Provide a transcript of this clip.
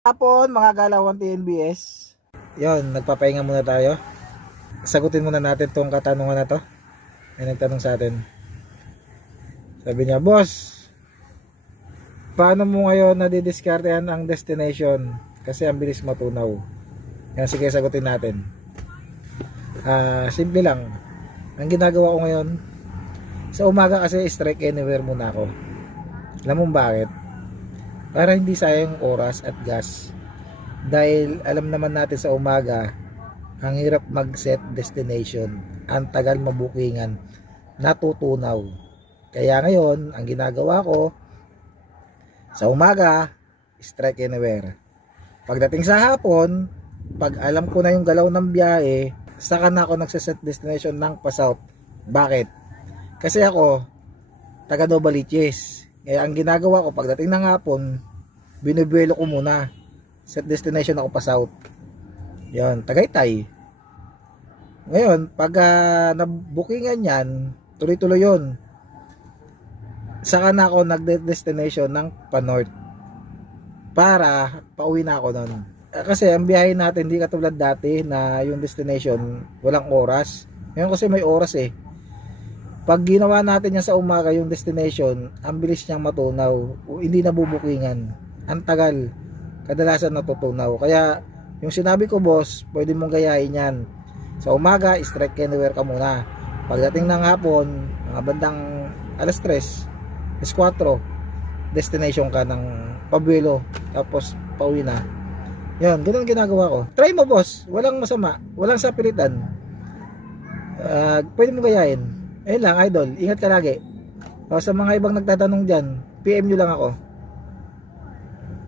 Hapon mga galawang TNBS. Yon, nagpapahinga muna tayo. Sagutin muna natin tong katanungan na to. May nagtanong sa atin. Sabi niya, boss, paano mo ngayon nadidiskartehan ang destination? Kasi ang bilis matunaw. Yan, sige, sagutin natin. Simple lang. Ang ginagawa ko ngayon, sa umaga kasi strike anywhere muna ako. Alam mo bakit? Para hindi sayang oras at gas. Dahil alam naman natin sa umaga, ang hirap mag-set destination. Ang tagal mabukingan. Natutunaw. Kaya ngayon, ang ginagawa ko, sa umaga, strike anywhere. Pagdating sa hapon, pag alam ko na yung galaw ng biyahe, saka na ako nagsaset destination ng pa-south. Bakit? Kasi ako, taga Novaliches. Kaya ang ginagawa ko, pagdating ng hapon, binubuelo ko muna. Set destination ako pa-south. Yun, Tagaytay. Ngayon, pag nabukingan yan, tuloy-tuloy yun. Saka na ako nag-destination ng pa-north. Para pauwi na ako nun. Kasi ang biyahe natin hindi katulad dati na yung destination walang oras. Ngayon kasi may oras eh. Pag ginawa natin yan sa umaga yung destination, ang bilis niyang matunaw. Hindi nabubukingan. Ang tagal. Kadalasan natutunaw. Kaya yung sinabi ko, boss, pwede mong gayahin yan. Sa umaga, strike anywhere ka muna. Pagdating ng hapon, mga bandang alas 3, alas 4, destination ka ng pabuelo. Tapos pauwi na. Yan, ganun ginagawa ko. Try mo, boss. Walang masama. Walang sapilitan. Pwede mo gayahin. Ayun lang, idol. Ingat ka lagi. Sa mga ibang nagtatanong dyan, PM nyo lang ako.